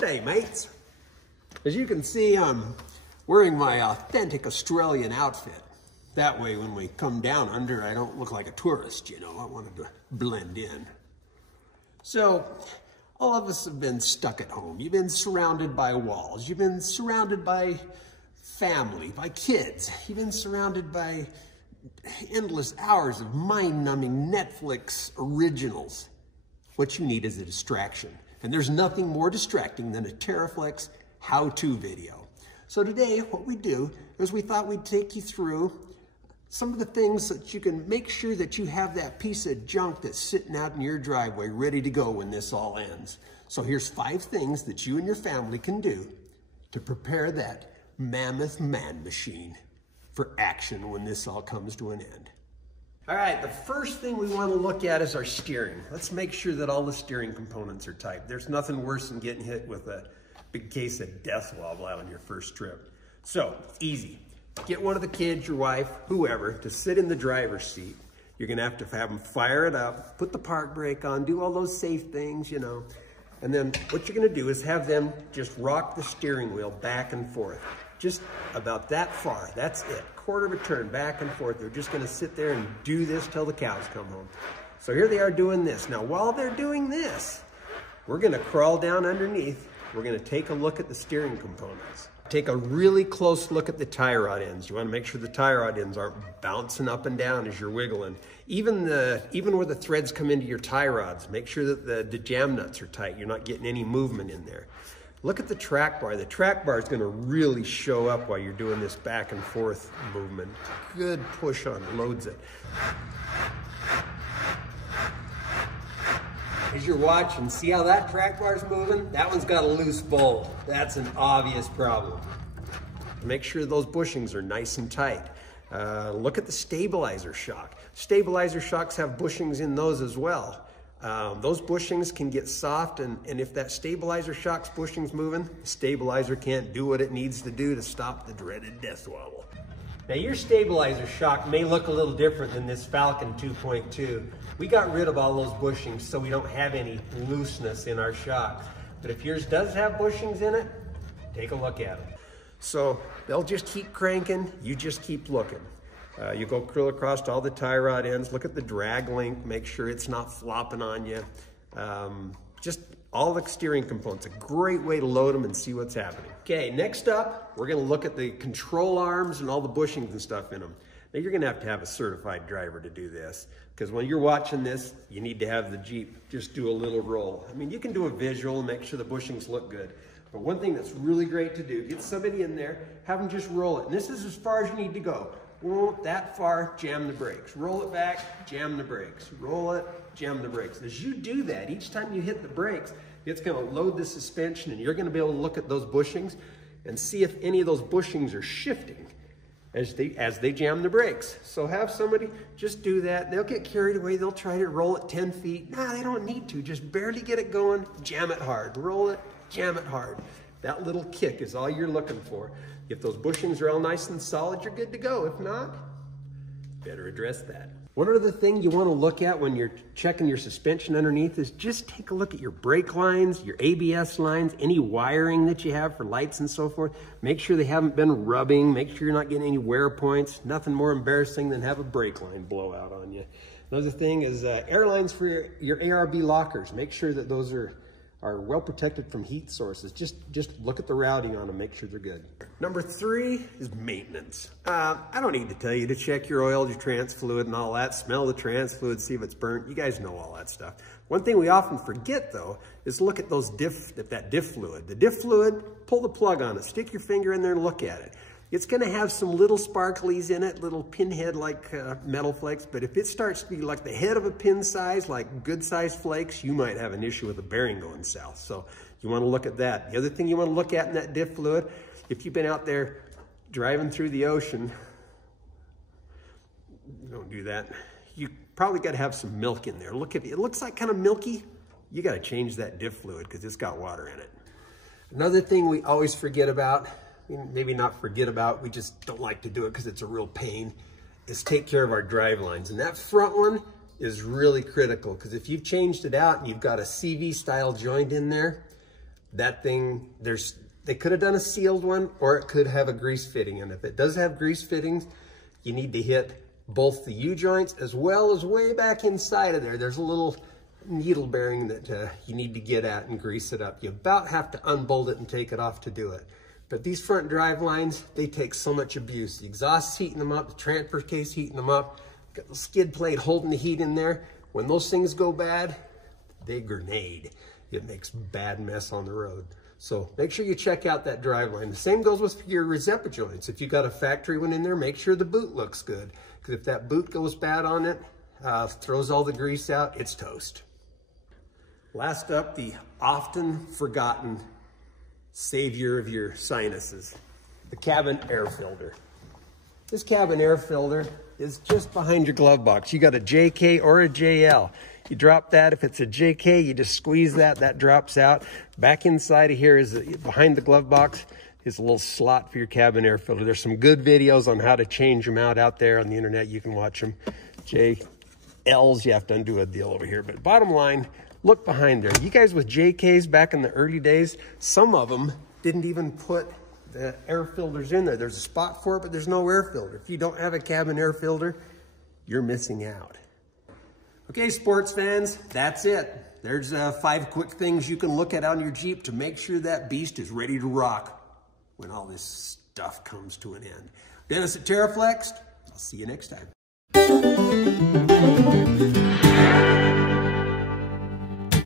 G'day, mates. As you can see, I'm wearing my authentic Australian outfit. That way, when we come down under, I don't look like a tourist, you know. I wanted to blend in. So, all of us have been stuck at home. You've been surrounded by walls. You've been surrounded by family, by kids. You've been surrounded by endless hours of mind-numbing Netflix originals. What you need is a distraction. And there's nothing more distracting than a Teraflex how-to video. So today, what we do is we thought we'd take you through some of the things that you can make sure that you have that piece of junk that's sitting out in your driveway ready to go when this all ends. So here's 5 things that you and your family can do to prepare that mammoth man machine for action when this all comes to an end. All right, the first thing we want to look at is our steering. Let's make sure that all the steering components are tight. There's nothing worse than getting hit with a big case of death wobble out on your first trip. So, easy. Get one of the kids, your wife, whoever, to sit in the driver's seat. You're gonna have them fire it up, put the park brake on, do all those safe things, you know. And then what you're gonna do is have them just rock the steering wheel back and forth. Just about that far, that's it. Quarter of a turn, back and forth. They're just gonna sit there and do this till the cows come home. So here they are doing this. Now, while they're doing this, we're gonna crawl down underneath. We're gonna take a look at the steering components. Take a really close look at the tie rod ends. You wanna make sure the tie rod ends aren't bouncing up and down as you're wiggling. Even where the threads come into your tie rods, make sure that the jam nuts are tight. You're not getting any movement in there. Look at the track bar. The track bar is gonna really show up while you're doing this back and forth movement. Good push on it, loads it. As you're watching, see how that track bar's moving? That one's got a loose bolt. That's an obvious problem. Make sure those bushings are nice and tight. Look at the stabilizer shock. Stabilizer shocks have bushings in those as well. Those bushings can get soft, and if that stabilizer shock's bushing's moving, the stabilizer can't do what it needs to do to stop the dreaded death wobble. Now your stabilizer shock may look a little different than this Falcon 2.2. We got rid of all those bushings so we don't have any looseness in our shock. But if yours does have bushings in it, take a look at them. So they'll just keep cranking, you just keep looking. You go across all the tie rod ends, look at the drag link, make sure it's not flopping on you. Just all the steering components, a great way to load them and see what's happening. Okay, next up, we're gonna look at the control arms and all the bushings and stuff in them. Now you're gonna have a certified driver to do this, because when you're watching this, you need to have the Jeep just do a little roll. I mean, you can do a visual and make sure the bushings look good. But one thing that's really great to do, get somebody in there, have them just roll it. And this is as far as you need to go. Won't that far, jam the brakes. Roll it back, jam the brakes. Roll it, jam the brakes. As you do that, each time you hit the brakes, it's gonna load the suspension, and you're gonna be able to look at those bushings and see if any of those bushings are shifting as they jam the brakes. So have somebody just do that. They'll get carried away. They'll try to roll it 10 feet. Nah, they don't need to. Just barely get it going, jam it hard. Roll it, jam it hard. That little kick is all you're looking for. If those bushings are all nice and solid, you're good to go. If not, better address that. One other thing you want to look at when you're checking your suspension underneath is just take a look at your brake lines, your ABS lines, any wiring that you have for lights and so forth. Make sure they haven't been rubbing. Make sure you're not getting any wear points. Nothing more embarrassing than have a brake line blow out on you. Another thing is air lines for your ARB lockers. Make sure that those are well protected from heat sources. Just look at the routing on them, make sure they're good. Number 3 is maintenance. I don't need to tell you to check your oil, your trans fluid and all that. Smell the trans fluid, see if it's burnt. You guys know all that stuff. One thing we often forget though, is look at that diff fluid. The diff fluid, pull the plug on it, stick your finger in there and look at it. It's gonna have some little sparklies in it, little pinhead-like metal flakes, but if it starts to be like the head of a pin size, like good-sized flakes, you might have an issue with a bearing going south. So you wanna look at that. The other thing you wanna look at in that diff fluid, if you've been out there driving through the ocean, don't do that. You probably gotta have some milk in there. Look, if it looks like kind of milky, you gotta change that diff fluid because it's got water in it. Another thing we always forget about, maybe not forget about, we just don't like to do it because it's a real pain, is take care of our drive lines. And that front one is really critical because if you've changed it out and you've got a CV style joint in there, that thing, they could have done a sealed one, or it could have a grease fitting. And if it does have grease fittings, you need to hit both the U-joints as well as way back inside of there. There's a little needle bearing that you need to get at and grease it up. You about have to unbolt it and take it off to do it. But these front drive lines, they take so much abuse. The exhaust's heating them up, the transfer case heating them up, got the skid plate holding the heat in there. When those things go bad, they grenade. It makes a bad mess on the road. So make sure you check out that drive line. The same goes with your Resepa joints. If you got a factory one in there, make sure the boot looks good. Because if that boot goes bad on it, throws all the grease out, it's toast. Last up, the often forgotten savior of your sinuses, the cabin air filter. This cabin air filter is just behind your glove box. You got a JK or a JL. You drop that. If it's a JK, you just squeeze that, that drops out. Back inside of here is, behind the glove box, is a little slot for your cabin air filter. There's some good videos on how to change them out there on the internet. You can watch them. JLs, you have to undo a deal over here. But bottom line, look behind there. You guys with JKs back in the early days, some of them didn't even put the air filters in there. There's a spot for it, but there's no air filter. If you don't have a cabin air filter, you're missing out. Okay, sports fans, that's it. There's 5 quick things you can look at on your Jeep to make sure that beast is ready to rock when all this stuff comes to an end. Dennis at Teraflex, I'll see you next time.